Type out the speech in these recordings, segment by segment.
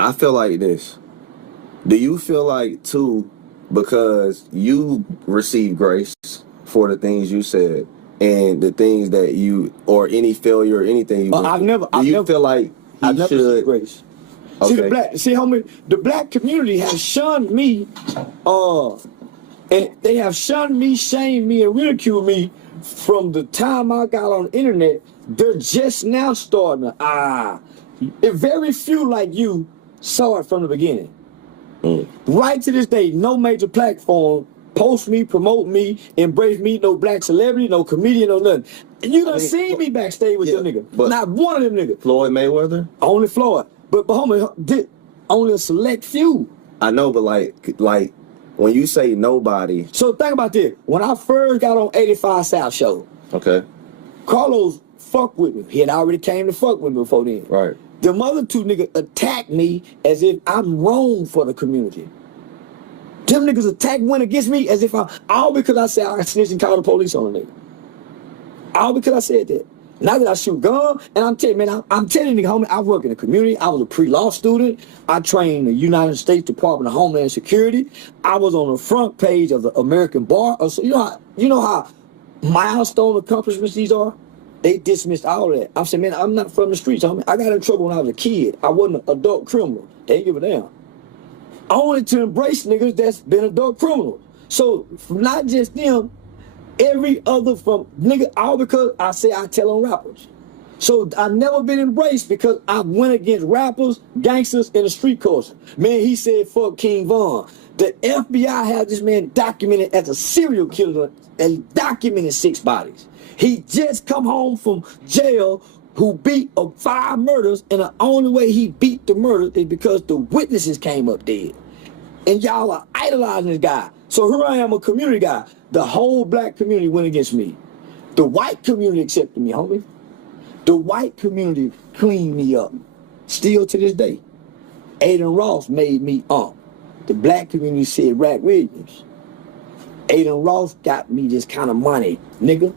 I feel like this. Do you feel like, too, because you received grace for the things you said and the things that you, or any failure or anything you feel like I've he never should? seen grace. Okay. See, homie, the black community has shunned me, and they have shunned me, shamed me, and ridiculed me from the time I got on the internet. They're just now starting to, very few like you saw it from the beginning. Right to this day, no major platform post me, promote me, embrace me, no black celebrity, no comedian, no nothing. And you done seen me backstage with them niggas. Not one of them niggas. Floyd Mayweather? Only Floyd. But homie, only a select few. I know, but like when you say nobody. So think about this. When I first got on 85 South Show, okay, Carlos fucked with me. He had already came to fuck with me before then. Right. Them other two niggas attacked me as if I'm wrong for the community. Them niggas went against me as if all because I said I snitched and called the police on a nigga. All because I said that. Now that I shoot gun, and I'm telling you, man, I'm telling you, homie, I work in the community. I was a pre-law student. I trained the United States Department of Homeland Security. I was on the front page of the American Bar. So you know how milestone accomplishments these are? They dismissed all of that. I'm saying, man, I'm not from the streets, homie. I got in trouble when I was a kid. I wasn't an adult criminal. They didn't give a damn. Only to embrace niggas that's been adult criminals. So not just them, every other from nigga, all because I say I tell on rappers. So I never been embraced because I went against rappers, gangsters, and the street culture. Man, he said fuck King Von. The FBI had this man documented as a serial killer and documented 6 bodies. He just come home from jail who beat 5 murders, and the only way he beat the murder is because the witnesses came up dead. And y'all are idolizing this guy. So here I am, a community guy. The whole black community went against me. The white community accepted me, homie. The white community cleaned me up. Still to this day. Aiden Ross made me The black community said Rat Williams. Aiden Ross got me this kind of money, nigga.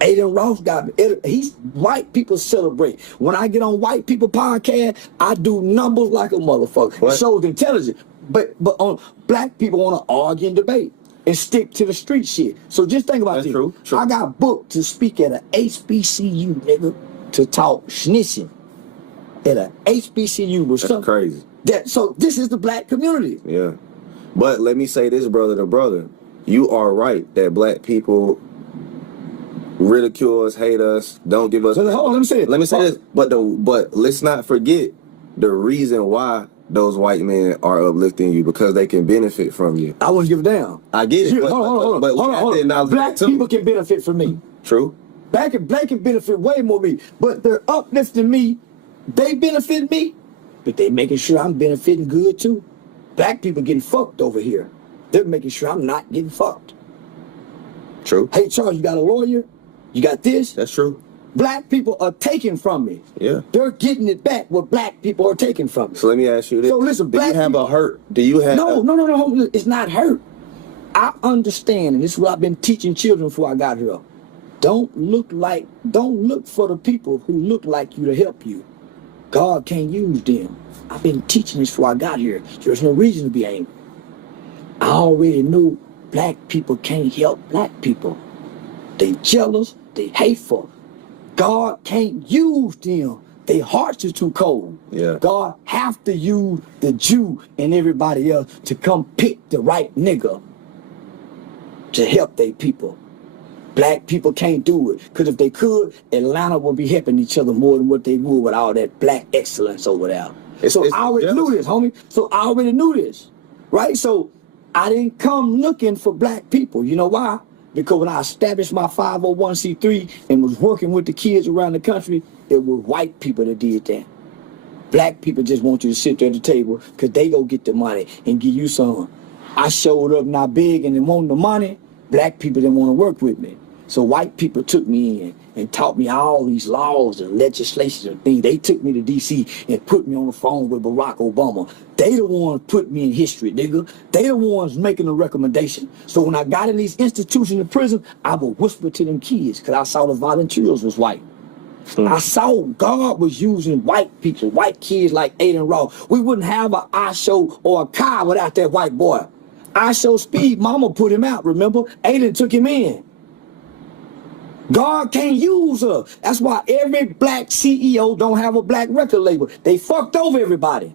Aiden Ross got me. White people celebrate. When I get on white people podcast, I do numbers like a motherfucker. What? It shows intelligence. But on black people want to argue and debate and stick to the street shit. So just think about this. True. I got booked to speak at a HBCU, nigga, to talk snitching at a HBCU. That's crazy. So this is the black community. Yeah. But let me say this, brother to brother. You are right that black people ridicule us, hate us, don't give us. Hold on, let me say it. Let me say this. But let's not forget the reason why those white men are uplifting you, because they can benefit from you. I wouldn't give a damn. I get it. Hold on. Black people can benefit from me. True. Black can benefit way more me. But they're uplifting me. They benefit me, but they making sure I'm benefiting good too. Black people getting fucked over here. They're making sure I'm not getting fucked. True. Hey, Charles, you got a lawyer? You got this? That's true. Black people are taking from me. Yeah. They're getting it back what black people are taking from me. So let me ask you this. So listen, do you have a hurt? Do you have No. It's not hurt. I understand, and this is what I've been teaching children before I got here. Don't look for the people who look like you to help you. God can't use them. I've been teaching this before I got here. There's no reason to be angry. I already knew black people can't help black people. They jealous, they hateful. God can't use them. Their hearts are too cold. Yeah. God have to use the Jew and everybody else to come pick the right nigga to help their people. Black people can't do it. Because if they could, Atlanta would be helping each other more than what they would with all that black excellence over there. So I already knew this, homie. So I already knew this, right? So I didn't come looking for black people. You know why? Because when I established my 501c3 and was working with the kids around the country, it was white people that did that. Black people just want you to sit there at the table because they go get the money and give you some. I showed up not big and they wanted the money. Black people didn't want to work with me. So white people took me in and taught me all these laws and legislation and things. They took me to D.C. and put me on the phone with Barack Obama. They the ones put me in history, nigga. They the ones making the recommendation. So when I got in these institutions in prison, I would whisper to them kids because I saw the volunteers was white. I saw God was using white people, white kids like Aiden Ross. We wouldn't have an I show or a car without that white boy. I show Speed, mama put him out, remember? Aiden took him in. God can't use us. That's why every black CEO don't have a black record label. They fucked over everybody.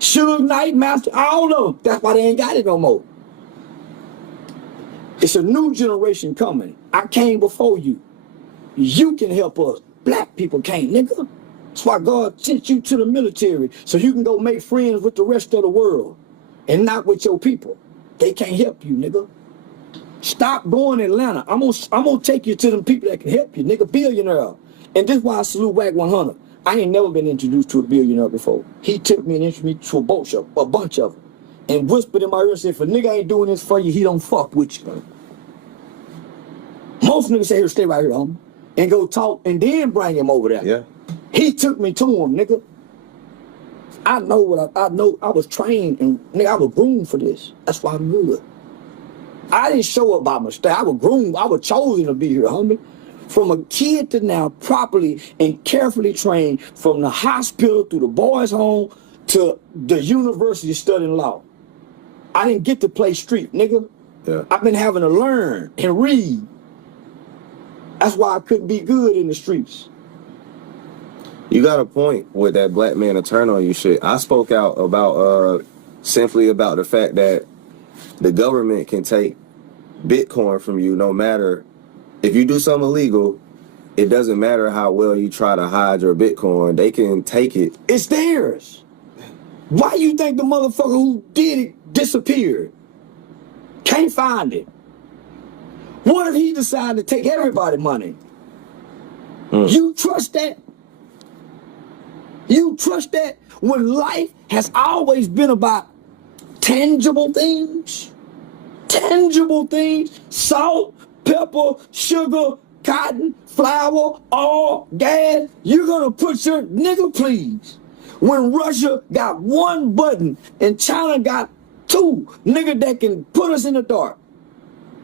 Suge Knight, Master, all of them. That's why they ain't got it no more. It's a new generation coming. I came before you. You can help us. Black people can't, nigga. That's why God sent you to the military, so you can go make friends with the rest of the world and not with your people. They can't help you, nigga. Stop going to Atlanta. I'm gonna take you to them people that can help you, nigga. Billionaire. And this is why I salute Wack 100. I ain't never been introduced to a billionaire before. He took me and introduced me to a bunch of them, and whispered in my ear and said, if a nigga ain't doing this for you, he don't fuck with you. Most niggas say, here, stay right here, homie, and go talk, and then bring him over there. Yeah. He took me to him, nigga. I know what I know. I was trained, and nigga, I was groomed for this. That's why I'm good. I didn't show up by mistake. I was groomed. I was chosen to be here, homie. From a kid to now, properly and carefully trained, from the hospital through the boys' home to the university studying law. I didn't get to play street, nigga. Yeah. I've been having to learn and read. That's why I couldn't be good in the streets. You got a point with that black man to turn on you shit. I spoke out about simply about the fact that the government can take Bitcoin from you no matter if you do something illegal. It doesn't matter how well you try to hide your Bitcoin. They can take it. It's theirs. Why you think the motherfucker who did it disappeared? Can't find it. What if he decided to take everybody's money? You trust that? You trust that when life has always been about tangible things? Tangible things, salt, pepper, sugar, cotton, flour, oil, gas. You're gonna put your, nigga, please. When Russia got one button and China got two, nigga, that can put us in the dark,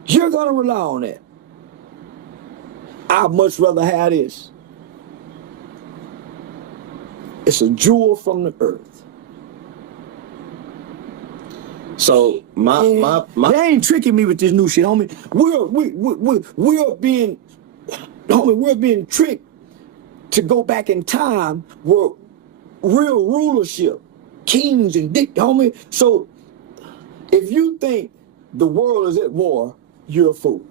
you're gonna rely on that. I'd much rather have this. It's a jewel from the earth. So my They ain't tricking me with this new shit, homie. We're being tricked to go back in time where real rulership, kings and dick, homie. So if you think the world is at war, you're a fool.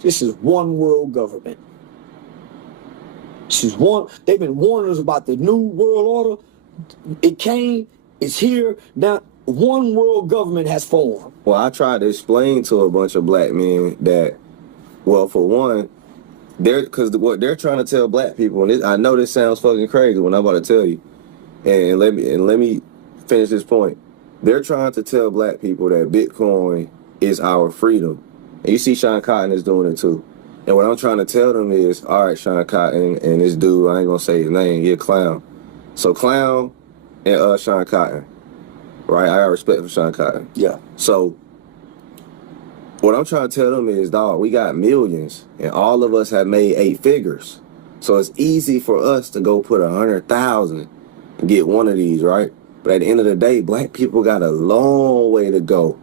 This is one world government. This is one. They've been warning us about the new world order. It came. It's here now. One world government has formed. Well, I tried to explain to a bunch of black men that, well, for one, because what they're trying to tell black people, and I know this sounds fucking crazy when I'm about to tell you, and let me finish this point. They're trying to tell black people that Bitcoin is our freedom, and you see Sean Cotton is doing it too. And what I'm trying to tell them is, all right, Sean Cotton and this dude, I ain't gonna say his name, he a clown. So Clown and Sean Cotton. Right, I got respect for Sean Cotton. Yeah. So what I'm trying to tell them is, dog, we got millions, and all of us have made 8 figures. So it's easy for us to go put 100,000 and get one of these, right? But at the end of the day, black people got a long way to go.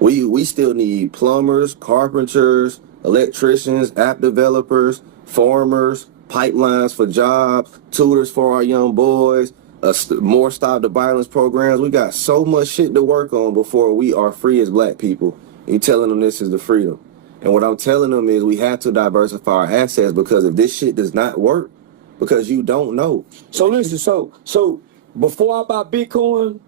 We still need plumbers, carpenters, electricians, app developers, farmers, pipelines for jobs, tutors for our young boys, more Stop the Violence programs. We got so much shit to work on before we are free as black people. You telling them this is the freedom. And what I'm telling them is we have to diversify our assets, because if this shit does not work, because you don't know. So listen, so before I buy Bitcoin,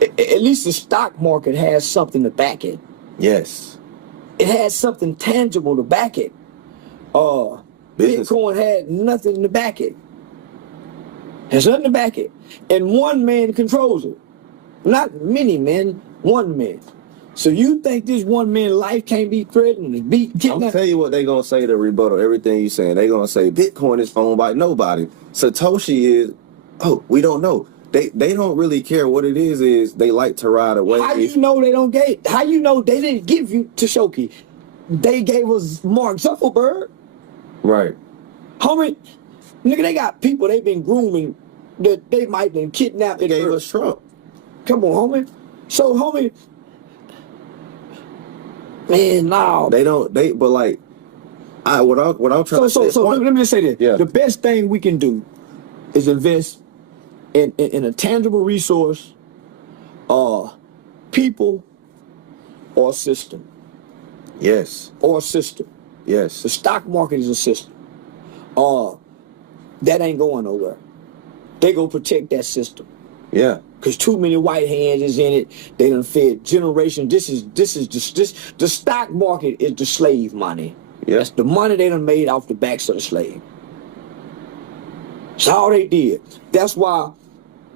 at least the stock market has something to back it. Yes. It has something tangible to back it. Bitcoin had nothing to back it. Has nothing to back it. And one man controls it. Not many men, one man. So you think this one man's life can't be threatened and be kidnapped? I'll tell you what they gonna say to rebuttal everything you saying. They gonna say Bitcoin is owned by nobody. Satoshi is, we don't know. They don't really care what it is they like to ride away. How you know they don't get? How you know they didn't give you Toshoki? they gave us Mark Zuckerberg. Right. Homie, nigga, they got people they been grooming that they might been kidnapped. They gave us Trump. Come on, homie. So, homie, man, nah. But like, what I'm trying to say. So let me just say this. Yeah. The best thing we can do is invest in a tangible resource, people, or system. Yes. Or a system. Yes. The stock market is a system. That ain't going nowhere. They gonna protect that system. Yeah. Cause too many white hands is in it. They done fed generations. The stock market is the slave money. Yeah. That's the money they done made off the backs of the slave. That's all they did. That's why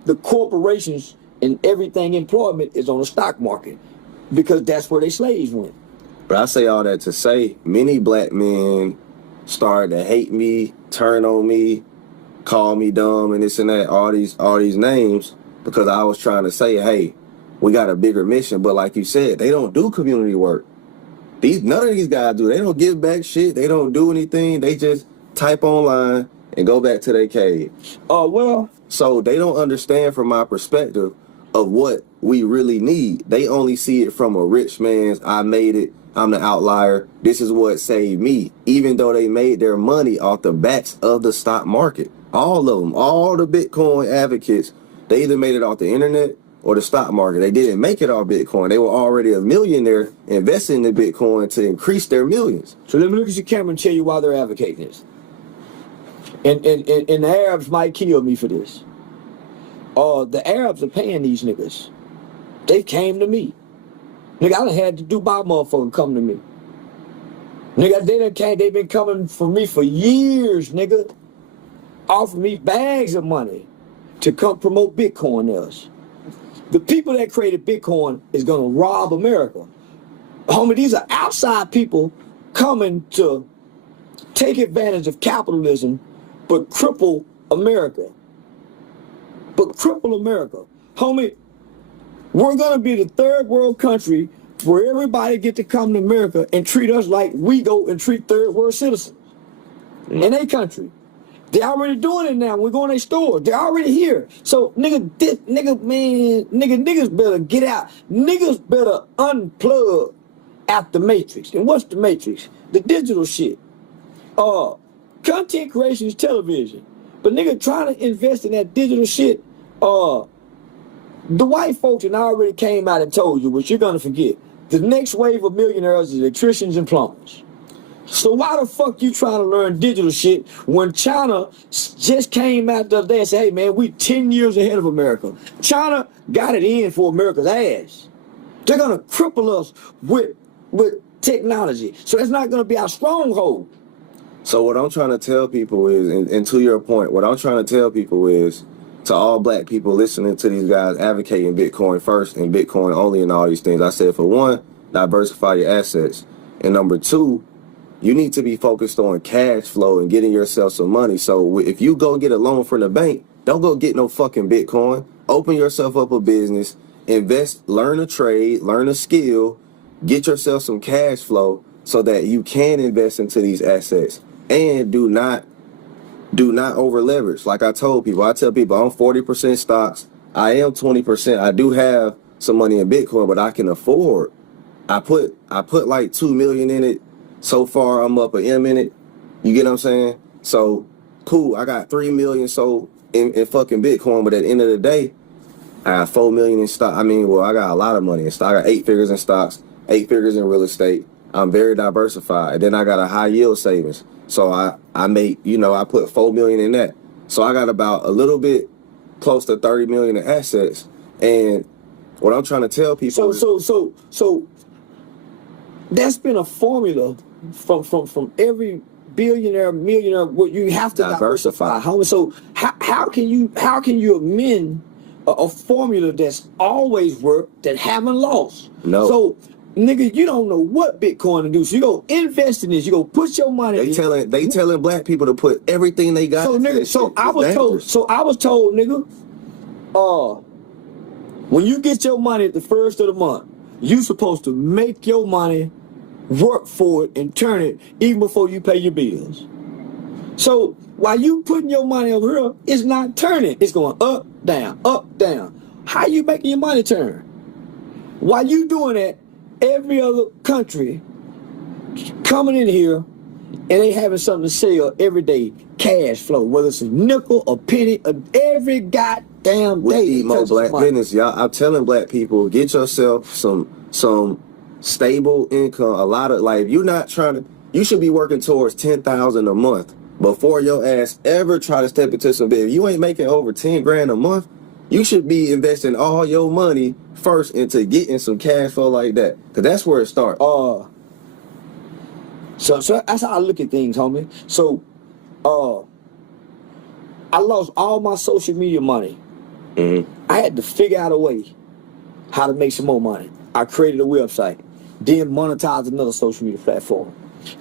the corporations and everything employment is on the stock market. Because that's where they slaves went. But I say all that to say many black men started to hate me, turn on me, call me dumb and this and that, all these names, because I was trying to say, hey, we got a bigger mission. But like you said, they don't do community work. None of these guys do. They don't give back shit. They don't do anything. They just type online and go back to their cave. So they don't understand from my perspective of what we really need. They only see it from a rich man's, I made it, I'm the outlier, this is what saved me. Even though they made their money off the backs of the stock market. All of them, all the Bitcoin advocates, they either made it off the internet or the stock market. They didn't make it off Bitcoin. They were already a millionaire investing in the Bitcoin to increase their millions. So let me look at your camera and tell you why they're advocating this. And the Arabs might kill me for this. The Arabs are paying these niggas. They came to me. Nigga, I done had the Dubai motherfucker come to me. Nigga, they been coming for me for years, nigga. Offering me bags of money to come promote Bitcoin to us. The people that created Bitcoin is gonna rob America. Homie, these are outside people coming to take advantage of capitalism, but cripple America. Homie, we're gonna be the third world country where everybody get to come to America and treat us like we go and treat third world citizens in their country. They already doing it now. We're going to their stores. They're already here. So niggas better get out. Niggas better unplug at the matrix. And what's the matrix? The digital shit. Content creation is television. But nigga trying to invest in that digital shit, the white folks and I already came out and told you, which you're gonna forget. The next wave of millionaires is electricians and plumbers. So why the fuck you trying to learn digital shit when China just came out the other day and said, hey man, we 10 years ahead of America. China got it in for America's ass. They're gonna cripple us with technology. So it's not gonna be our stronghold. So what I'm trying to tell people is, and to your point, what I'm trying to tell people is, to all black people listening to these guys advocating Bitcoin first and Bitcoin only and all these things, I said, for one, diversify your assets. And number two, you need to be focused on cash flow and getting yourself some money. So if you go get a loan from the bank, don't go get no fucking Bitcoin. Open yourself up a business, invest, learn a trade, learn a skill, get yourself some cash flow so that you can invest into these assets. And do not over leverage. Like I tell people, I'm 40% stocks. I am 20%. I do have some money in Bitcoin, but I can afford. I put like 2 million in it. So far, I'm up an M in it. You get what I'm saying? So cool. I got 3 million so in fucking Bitcoin, but at the end of the day, I got 4 million in stock. I got a lot of money in stock. I got 8 figures in stocks, 8 figures in real estate. I'm very diversified. And then I got a high yield savings. So I make, I put 4 million in that. So I got about a little bit close to 30 million in assets. And what I'm trying to tell people So that's been a formula from every billionaire, millionaire, what you have to diversify. So how can you amend a formula that's always worked that haven't lost? No. So nigga, you don't know what Bitcoin to do. So you go invest in this. You go put your money. They telling black people to put everything they got. So nigga, I was told, nigga, when you get your money at the first of the month, you supposed to make your money work for it and turn it even before you pay your bills. So while you putting your money over here, it's not turning. It's going up, down, up, down. How you making your money turn? While you doing that, every other country coming in here and they having something to sell every day, cash flow, whether it's a nickel, a penny, every goddamn We day. need more black business, y'all. I'm telling black people, get yourself some stable income. A lot of, like, if you're not trying to, you should be working towards 10,000 a month before your ass ever try to step into some big. If you ain't making over 10 grand a month, you should be investing all your money first into getting some cash flow like that, because that's where it starts. So that's how I look at things, homie. So, I lost all my social media money. Mm-hmm. I had to figure out a way how to make some more money. I created a website, then monetized another social media platform.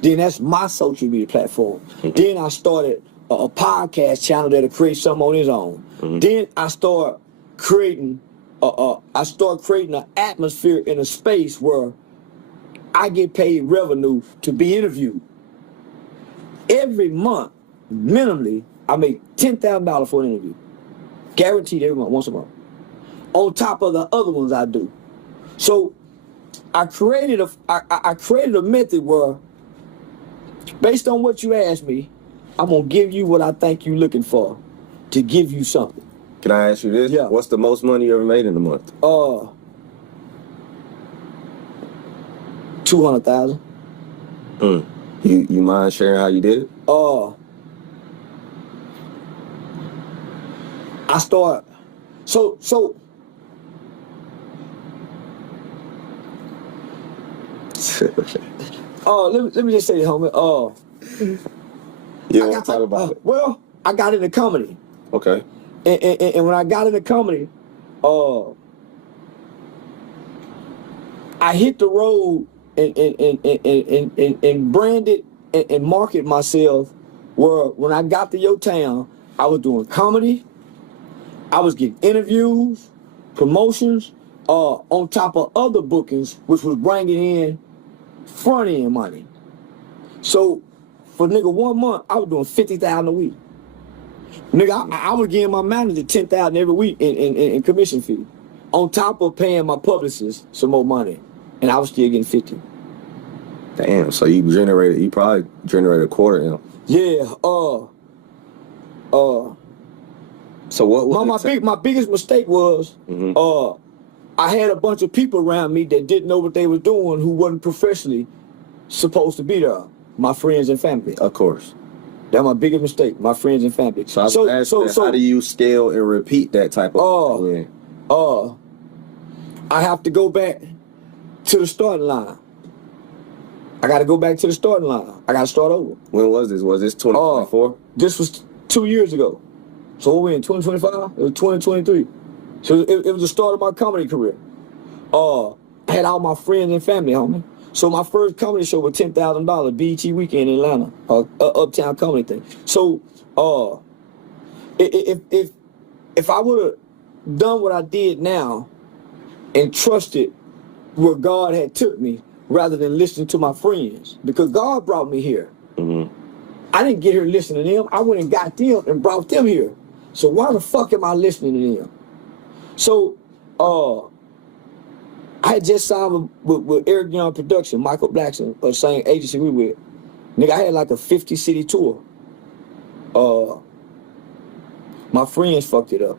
Then that's my social media platform. Mm-hmm. Then I started a podcast channel that'll create something on its own. Mm-hmm. Then I start creating an atmosphere in a space where I get paid revenue to be interviewed. Every month, minimally, I make $10,000 for an interview. Guaranteed every month, once a month. On top of the other ones I do. So I created a method where, based on what you asked me, I'm gonna give you what I think you're looking for to give you something. Can I ask you this? Yeah. What's the most money you ever made in a month? 200,000. You mind sharing how you did it? I start. So. Let me just say this, homie. You don't want to talk about it? Well, I got into comedy. Okay. And when I got into comedy, I hit the road and branded and market myself where when I got to your town, I was doing comedy, I was getting interviews, promotions, on top of other bookings, which was bringing in front end money. So for nigga 1 month, I was doing 50,000 a week. Nigga, I was giving my manager 10,000 every week in commission fee, on top of paying my publicist some more money, and I was still getting 50. Damn. So you probably generated a quarter M. Yeah. So what was my biggest mistake was I had a bunch of people around me that didn't know what they were doing, who wasn't professionally supposed to be there. My friends and family. Of course. That's my biggest mistake. My friends and family. So how do you scale and repeat that type of thing? I have to go back to the starting line. I got to go back to the starting line. I got to start over. When was this? Was this 2024? This was 2 years ago. So we're in 2025. It was 2023. So it was the start of my comedy career. I had all my friends and family, homie. So my first comedy show was $10,000, BET Weekend in Atlanta, Uptown Comedy thing. So if I would have done what I did now and trusted where God had took me rather than listening to my friends, because God brought me here. Mm-hmm. I didn't get here listening to them. I went and got them and brought them here. So why the fuck am I listening to them? So I had just signed with Eric Young Production, Michael Blackson, the same agency we with. Nigga, I had like a 50-city tour. My friends fucked it up.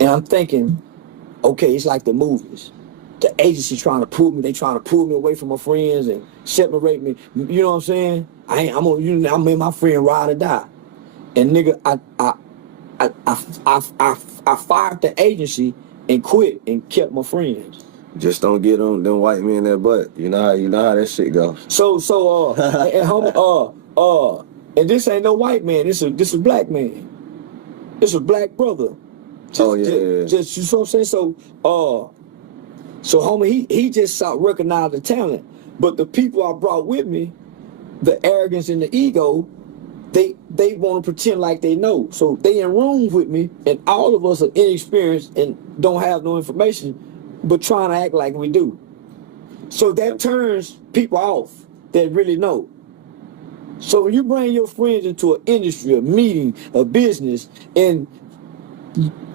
And I'm thinking, okay, it's like the movies. The agency trying to pull me, they trying to pull me away from my friends and separate me. You know what I'm saying? I made my friend ride or die. And nigga, I fired the agency and quit and kept my friends. Just don't get them white men that butt. You know how that shit goes. So and homie, and this ain't no white man. This a black man. This a black brother. Just you know what I'm saying? So homie, he just recognized the talent. But the people I brought with me, the arrogance and the ego, they want to pretend like they know. So they in rooms with me, and all of us are inexperienced and don't have no information, but trying to act like we do. So that turns people off that really know. So when you bring your friends into an industry, a meeting, a business, and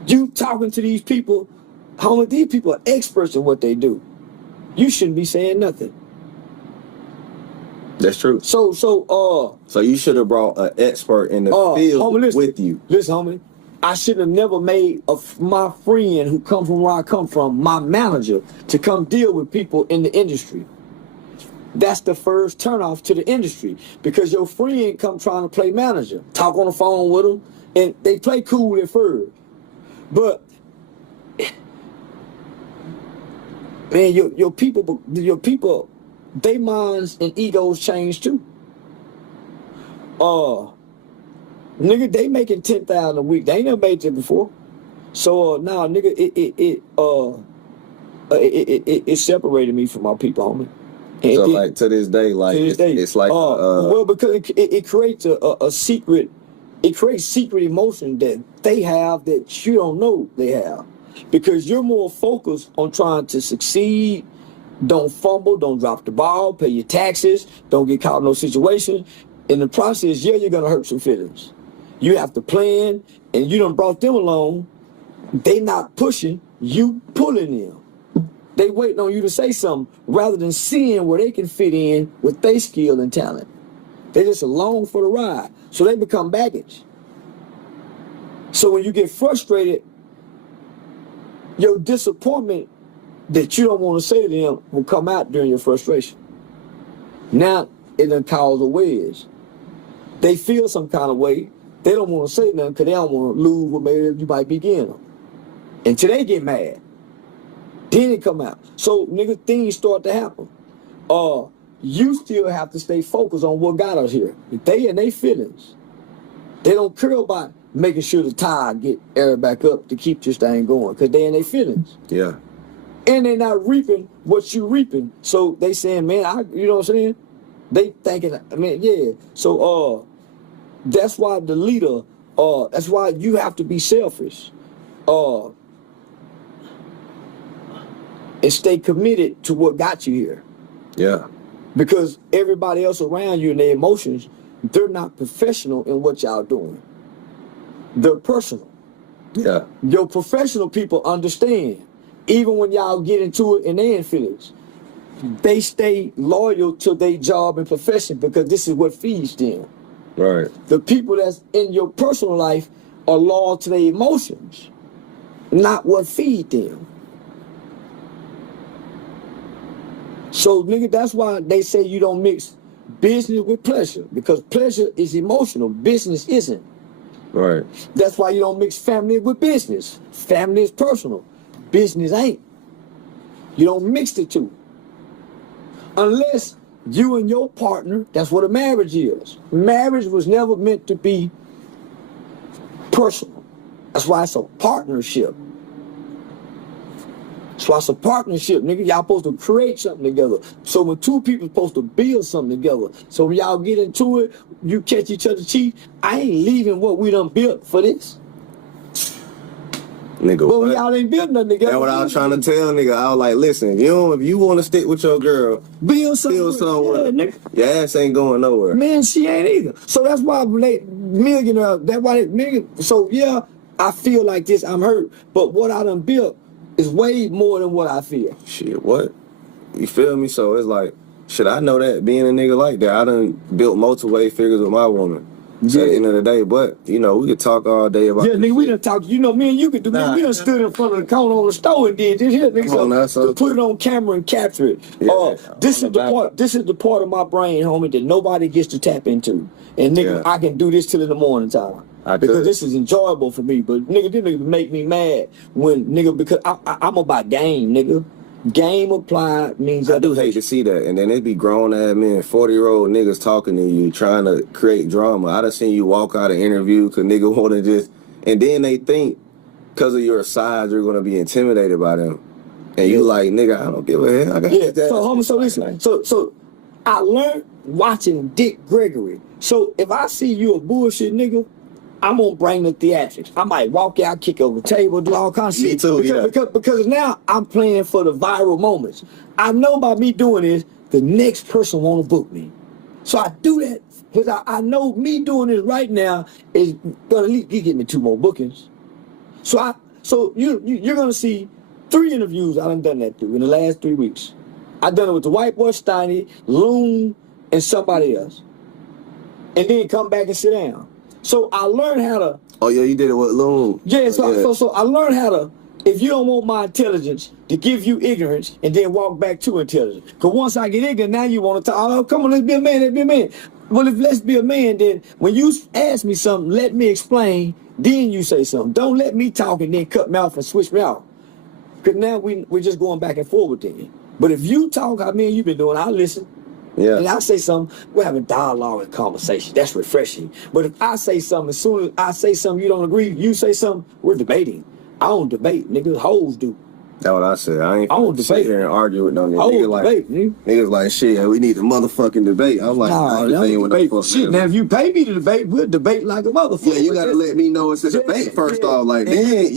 you talking to these people, homie, these people are experts in what they do. You shouldn't be saying nothing. That's true. So you should have brought an expert in the field homie, listen, with you. Listen, homie, I should have never made my friend who come from where I come from, my manager, to come deal with people in the industry. That's the first turnoff to the industry, because your friend come trying to play manager, talk on the phone with them, and they play cool at first. But man, your people, they minds and egos change too. Nigga, they making 10,000 a week. They ain't never made it before. So now, nigga, it separated me from my people, homie. And so like to this day, like it's like well, because it creates a secret. It creates secret emotion that they have that you don't know they have, because you're more focused on trying to succeed. Don't fumble, don't drop the ball, pay your taxes, don't get caught in no situation. In the process, yeah, you're gonna hurt some feelings. You have to plan, and you done brought them along. They not pushing, you pulling them. They waiting on you to say something rather than seeing where they can fit in with their skill and talent. They just along for the ride, so they become baggage. So when you get frustrated, your disappointment that you don't want to say to them will come out during your frustration. Now it done cause a wedge. They feel some kind of way. They don't want to say nothing because they don't want to lose what maybe you might be getting them. Until they get mad. Then it come out. So nigga, things start to happen. You still have to stay focused on what got us here. If they and their feelings. They don't care about making sure the tide get air back up to keep this thing going, because they in their feelings. Yeah. And they not reaping what you reaping. So they saying, man, you know what I'm saying? They thinking, I mean, yeah. So that's why the leader, that's why you have to be selfish. And stay committed to what got you here. Yeah. Because everybody else around you and their emotions, they're not professional in what y'all doing. They're personal. Yeah. Your professional people understand. Even when y'all get into it and they in feelings, they stay loyal to their job and profession because this is what feeds them. Right. The people that's in your personal life are loyal to their emotions, not what feed them. So, nigga, that's why they say you don't mix business with pleasure, because pleasure is emotional, business isn't. Right. That's why you don't mix family with business. Family is personal, business ain't. You don't mix the two. Unless you and your partner, that's what a marriage is. Marriage was never meant to be personal. That's why it's a partnership. So it's a partnership, nigga. Y'all supposed to create something together. So when two people supposed to build something together. So when y'all get into it, you catch each other cheat. I ain't leaving what we done built for this. Nigga, but when y'all ain't built nothing together. That's what I was trying to tell nigga. I was like, listen, if you want to stick with your girl, build somewhere. Yeah, nigga. Your ass ain't going nowhere. Man, she ain't either. So that's why millionaire, so yeah, I feel like this, I'm hurt. But what I done built is way more than what I feel. Shit, what? You feel me? So it's like, shit, I know that being a nigga like that, I done built multiple way figures with my woman. So at the end of the day, but, we could talk all day about yeah, nigga, we done talked, me and you could do, we done stood in front of the counter on the store and did this here, nigga, so put it on camera and capture it. Yeah, this is the part of my brain, homie, that nobody gets to tap into. And nigga, I can do this till in the morning time. Because this is enjoyable for me, but nigga, this nigga make me mad when nigga, because I'm about game, nigga. Game applied means I do hate to see that, and then it be grown ass men, 40-year-old niggas talking to you, trying to create drama. I done seen you walk out of interview because nigga want to just, and then they think because of your size you're gonna be intimidated by them, and you like, nigga, I don't give a hell. I got that. So homie, so listen, so I learned watching Dick Gregory. So if I see you a bullshit nigga, I'm gonna bring the theatrics. I might walk out, kick over the table, do all kinds of Me shit. too, Because now I'm playing for the viral moments. I know by me doing this, the next person wanna book me. So I do that because I know me doing this right now is gonna at least get me 2 more bookings. So you're gonna see 3 interviews I done that through in the last 3 weeks. I done it with the White Boy Steiny, Loon, and somebody else. And then come back and sit down. So I learned how to. Oh yeah, you did it with Loon. Yeah, so I learned how to. If you don't want my intelligence, to give you ignorance and then walk back to intelligence. Because once I get ignorant, now you want to talk. Oh, come on, let's be a man. Let's be a man. Well, if let's be a man, then when you ask me something, let me explain. Then you say something. Don't let me talk and then cut me off and switch me out. Because now we're just going back and forward then. But if you talk how me and you been doing, I'll listen. Yeah. And I say something, we're having dialogue and conversation. That's refreshing. But if I say something, as soon as I say something you don't agree, you say something, we're debating. I don't debate, niggas. Hoes do. That's what I said. I don't sit debate. here and argue with no niggas. Hoes Niggas like, debate, nigga. niggas like, shit, we need a motherfucking debate. I'm like, Nah, this ain't don't what the debate. fuck. Shit, now if you pay me to debate, we'll debate like a motherfucker. Yeah, you gotta let me know it's a debate first off. Like, then